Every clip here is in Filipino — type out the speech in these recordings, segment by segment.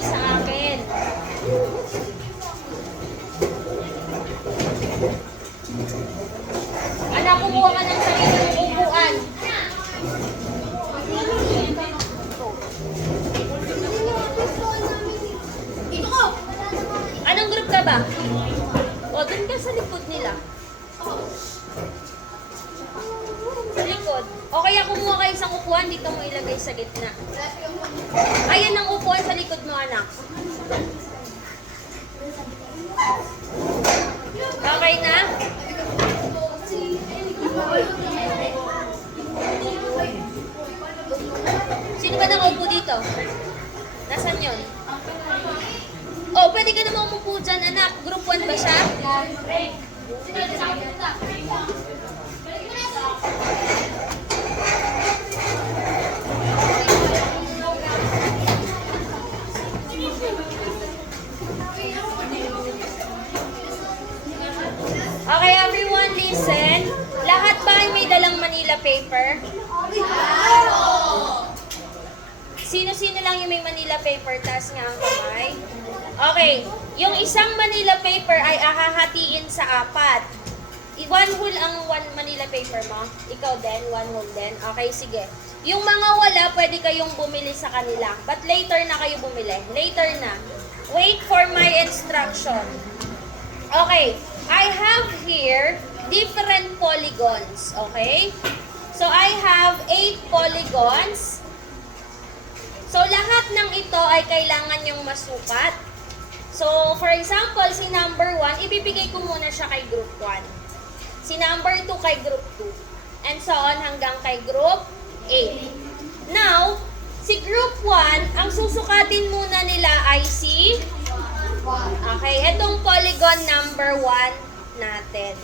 sa akin. Anak, kumuha ka ng sarili ng upuan. Anong group ka ba? O, dun ka sa likod nila. Sa likod. O kaya kumuha ka isang upuan, dito mo ilagay sa gitna. Ayan ang upuan sa likod mo, anak. Okay na? Sino ba nakaupo dito? Nasaan yun? Oh, pwede ka naman umupo dyan, anak. Group 1 ba siya? Okay, everyone, listen. Lahat ba ay may dalang Manila paper? Sino-sino lang yung may Manila paper? Taas nga ang kamay. Okay, yung isang Manila paper ay ahahatiin sa 4. One whole ang Manila paper mo? Ikaw din, one whole din? Okay, sige. Yung mga wala, pwede kayong bumili sa kanila. But later na kayo bumili. Later na. Wait for my instruction. Okay, I have here different polygons. Okay? So, I have 8 polygons. So, lahat ng ito ay kailangan yung masukat. So, for example, si number 1, ibibigay ko muna siya kay group 1. Si number 2 kay group 2. And so on hanggang kay group 8. Now, si group 1, ang susukatin muna nila ay si... Okay, itong polygon number 1 natin.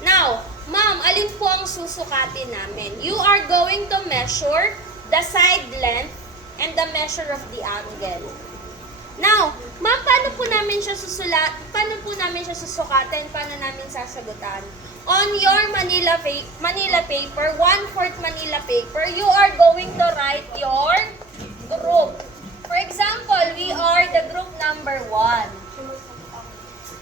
Now, ma'am, alin po ang susukatin namin? You are going to measure the side length and the measure of the angle. Now, ma'am, paano po namin siya susukatin? Paano namin sasagutan? On your Manila paper, 1/4 Manila paper, you are going to write your group. For example, we are the group number 1.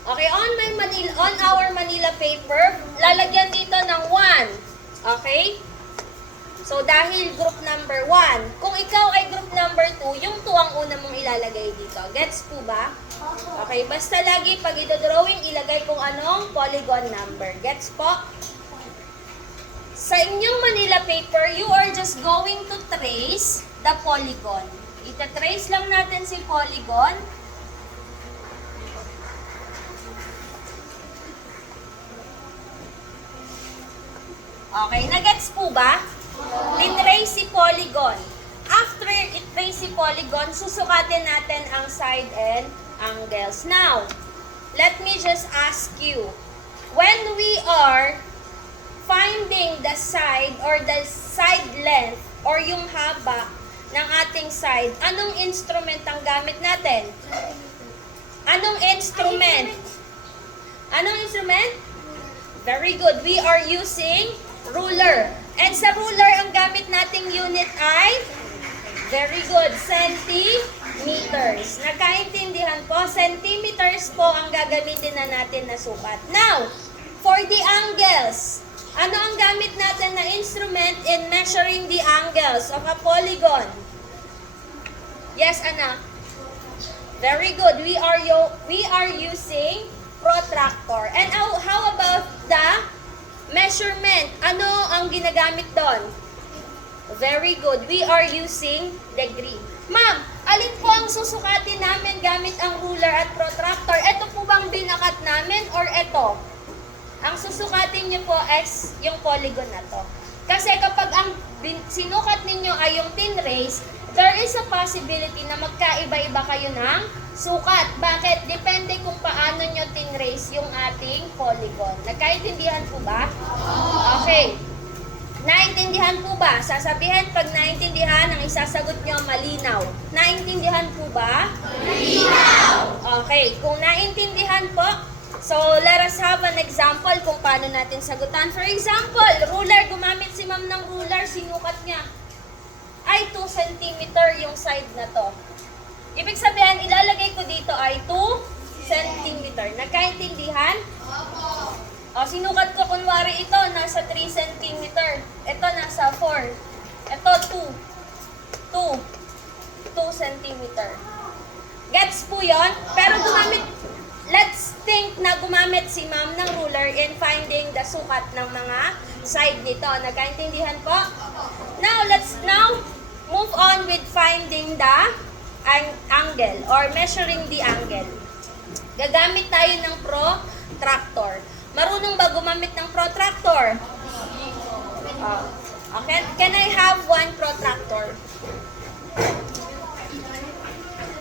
Okay, on our Manila paper, lalagyan dito ng 1. Okay? So, dahil group number 1, kung ikaw ay group number 2, yung 2 ang una mong ilalagay dito. Gets po ba? Okay, basta lagi pag ito-drawing, ilagay kung anong polygon number. Gets po? Sa inyong Manila paper, you are just going to trace the polygon. Ita-trace lang natin si polygon. Okay, nagets po ba? Litrace si polygon. After i-trace si polygon, susukatin natin ang side and angles. Now, let me just ask you, when we are finding the side or the side length or yung haba ng ating side, anong instrument ang gamit natin? Anong instrument? Anong instrument? Very good. We are using ruler. And sa ruler, ang gamit nating unit ay, very good, centimeters. Nagkaintindihan po, centimeters po ang gagamitin na natin na sukat. Now, for the angles, ano ang gamit natin na instrument in measuring the angles of a polygon? Yes, anak? Very good. We are using protractor. And how about the measurement? Ano ang ginagamit doon? Very good. We are using degree. Ma'am, alin po ang susukatin namin gamit ang ruler at protractor? Ito po bang binakat namin or ito? Ang susukatin niyo po is yung polygon na to. Kasi kapag ang sinukat ninyo ay yung tinrace, there is a possibility na magkaiba-iba kayo ng sukat. Bakit? Depende kung paano nyo tinrace yung ating polygon. Nagkaintindihan po ba? Okay. Naintindihan po ba? Sasabihin pag naintindihan, ang isasagot nyo malinaw. Naintindihan po ba? Malinaw! Okay. Kung naintindihan po, so let us have an example kung paano natin sagutan. For example, ruler. Gumamit si ma'am ng ruler. Sinukat niya. Ay, 2 cm yung side na to. Ibig sabihin, ilalagay ko dito ay 2 cm. Nagkaintindihan? O, sinukat ko kunwari ito, nasa 3 cm. Ito, nasa 4. Ito, 2 cm. Gets po yun? Pero let's think na gumamit si ma'am ng ruler in finding the sukat ng mga side nito. Nagkaintindihan po? Let's move on with finding the angle or measuring the angle. Gagamit tayo ng protractor. Marunong ba gumamit ng protractor? Okay. Can I have one protractor?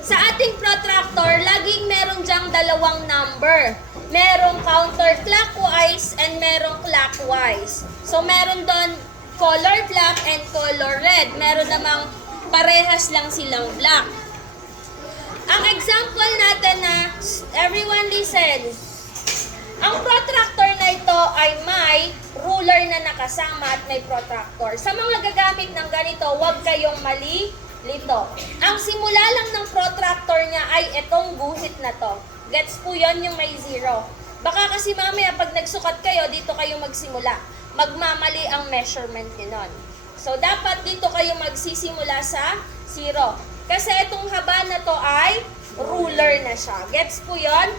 Sa ating protractor, laging meron dyang dalawang number. Merong counterclockwise and merong clockwise. So, meron doon color black and color red. Meron namang parehas lang silang black. Ang example natin na, everyone listen. Ang protractor na ito ay may ruler na nakasama at may protractor. Sa mga gagamit ng ganito, huwag kayong malilito. Ang simula lang ng protractor niya ay itong guhit na to. Gets po yun yung may 0. Baka kasi mamaya pag nagsukat kayo, dito kayo magsimula. Magmamali ang measurement niyo nun. So, dapat dito kayo magsisimula sa 0. Kasi itong haba na to ay ruler na siya. Gets po yun?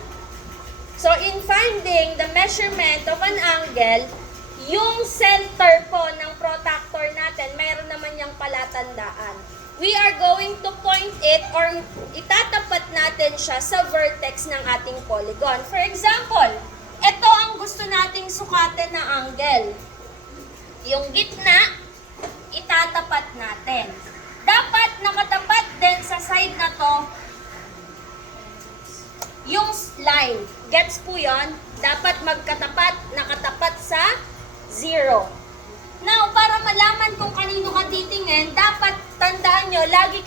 So, in finding the measurement of an angle, yung center po ng protractor natin, mayroon naman yung palatandaan. We are going to point it or itatapat natin siya sa vertex ng ating polygon. For example, ito ang gusto nating sukatin na angle. Yung gitna, itatapat natin. Dapat nakatapat din sa side na to yung line. Gets po yun? Dapat magkatapat, nakatapat sa 0. Now, para malaman kung kanino ka titingin, dapat tandaan nyo, lagi